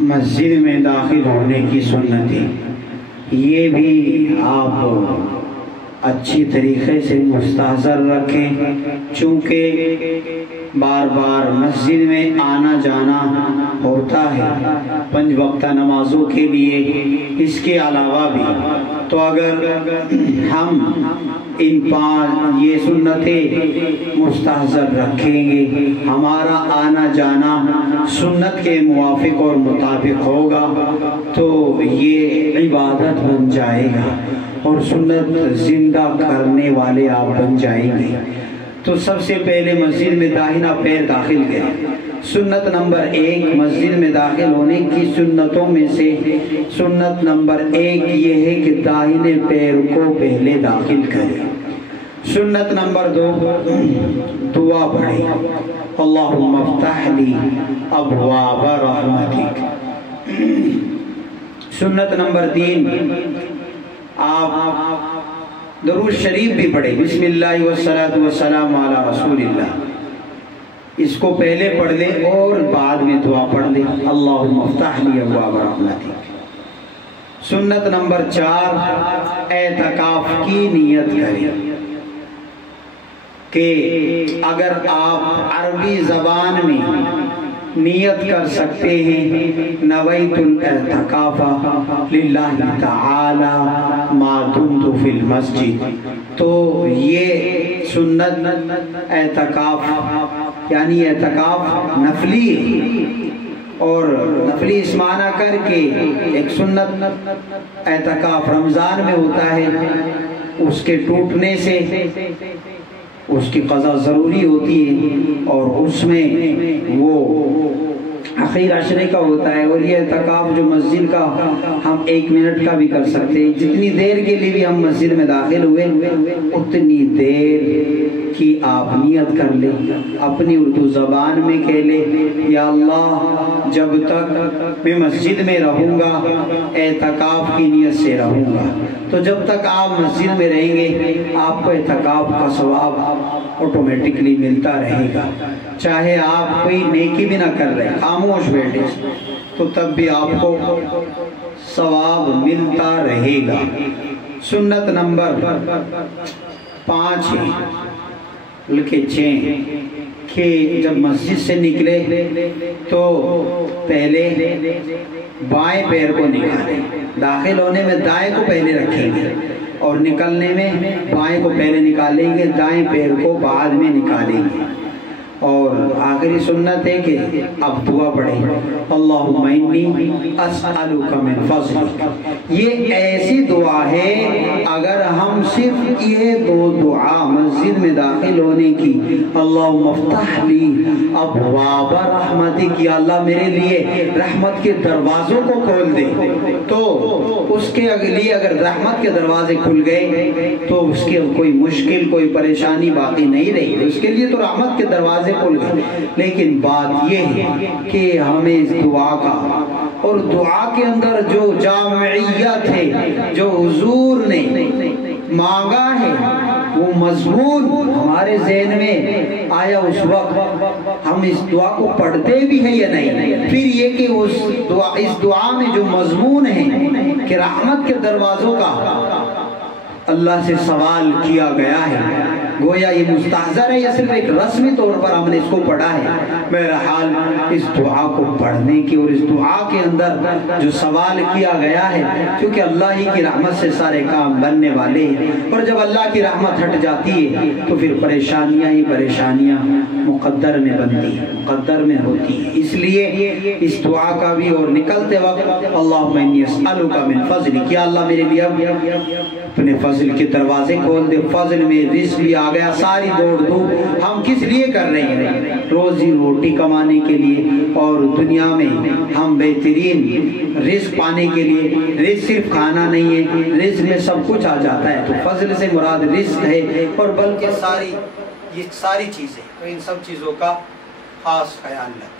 مسجد میں داخل ہونے کی سنتیں، یہ بھی آپ اچھی طریقے سے مستحضر رکھیں، چونکہ بار بار مسجد میں آنا جانا ہوتا ہے 5 وقتہ نمازوں کے لیے، اس کے علاوہ بھی۔ تو اگر ہم ان 5 یہ سنتیں مستحضر رکھیں گے، ہمارا آنا جانا سنت کے موافق اور مطابق ہوگا، تو یہ عبادت بن جائے گا اور سنت زندہ کرنے والے آپ بن جائیں گے۔ تو سب سے پہلے مسجد میں داہنا پیر داخل کریں۔ سنت نمبر 1 مسجد میں داخل ہونے کی سنتوں میں سے سنت نمبر 1 یہ ہے کہ داہنے پیر کو پہلے داخل کریں۔ سنت نمبر 2 دعا پڑھیں، اللہم افتح لی ابواب رحمتک۔ سنت نمبر 3 آپ درود شریف بھی پڑھیں، بسم اللہ والصلاة والسلام علی رسول اللہ، اس کو پہلے پڑھ لیں اور بعد میں دعا پڑھ لیں، اللہم افتح لی ابواب رحمتک۔ سنت نمبر 4 اعتکاف کی نیت کریں کہ اگر آپ عربی زبان میں نیت کر سکتے ہیں نویت الاعتکاف للہ تعالی ما دمت فی المسجد، تو یہ سنت اعتکاف یعنی اعتکاف نفلی ہے، اور نفلی اس معنی کر کے ایک سنت اعتکاف رمضان میں ہوتا ہے، اس کے ٹوٹنے سے اس کی قضا ضروری ہوتی ہے، اور اس میں وہ اخیر عشرے کا ہوتا ہے، اور یہ اعتکاف جو مسجد کا ہم 1 منٹ کا بھی کر سکتے ہیں، جتنی دیر کے لیے بھی ہم مسجد میں داخل ہوئے اتنی دیر کی آپ نیت کر لیں، اپنی اردو زبان میں کہہ لیں، یا اللہ جب تک میں مسجد میں رہوں گا اعتکاف کی نیت سے رہوں گا، تو جب تک آپ مسجد میں رہیں گے آپ کو اعتکاف کا ثواب آٹومیٹکلی ملتا رہے گا، چاہے آپ کوئی نیکی بھی نہ کر رہے خاموش بیٹھے تو تب بھی آپ کو ثواب ملتا رہے گا۔ سنت نمبر 5 بلکہ 6 کہ جب مسجد سے نکلے تو پہلے بائیں پیر کو نکالیں، داخل ہونے میں دائیں کو پہلے رکھیں گے اور نکلنے میں بائیں کو پہلے نکالیں گے، دائیں پیر کو بعد میں نکالیں گے۔ اور آخری سنت ہے کہ اب دعا پڑھیں، اللہم انی اسألک من فضلک۔ یہ ایسی دعا ہے اگر ہم صرف یہ 2 دعا مسجد میں داخل ہونے کی، اللہم افتح لی ابواب رحمتک، یا اللہ میرے لیے رحمت کے دروازوں کو کھول دے، تو اس کے لیے اگر رحمت کے دروازے کھل گئے تو اس کے کوئی مشکل کوئی پریشانی باقی نہیں رہی، اس کے لیے تو رحمت کے دروازے کھل گئے۔ لیکن بات یہ ہے کہ ہمیں اس دعا کا اور دعا کے اندر جو جامعیت ہے جو حضور نے مانگا ہے وہ مضمون ہمارے ذہن میں آیا، اس وقت ہم اس دعا کو پڑھتے بھی ہیں یا نہیں، پھر یہ کہ اس دعا میں جو مضمون ہے کہ رحمت کے دروازوں کا اللہ سے سوال کیا گیا ہے، گویا یہ مستحضر ہے یا صرف ایک رسمی طور پر ہم نے اس کو پڑھا ہے؟ بہرحال اس دعا کو پڑھنے کی اور اس دعا کے اندر جو سوال کیا گیا ہے، کیونکہ اللہ ہی کی رحمت سے سارے کام بننے والے ہیں، اور جب اللہ کی رحمت ہٹ جاتی ہے تو پھر پریشانیاں ہی پریشانیاں مقدر میں بنتی ہیں، مقدر میں ہوتی ہیں۔ اس لیے اس دعا کا بھی اور نکلتے وقت اللہم انی اسألک من فضلک، یا اللہ میرے لیے اپنے فضل کے دروازے کھول دے، فضل میں رزق بھی آ گیا، ساری دوڑ دھوپ ہم کس لیے کر رہے ہیں؟ روزی روٹی کمانے کے لیے، اور دنیا میں ہم بہترین رزق پانے کے لیے۔ رزق صرف کھانا نہیں ہے، رزق میں سب کچھ آ جاتا ہے، تو فضل سے مراد رزق ہے، اور بلکہ یہ ساری چیزیں، تو ان سب چیزوں کا خاص خیال رکھیں۔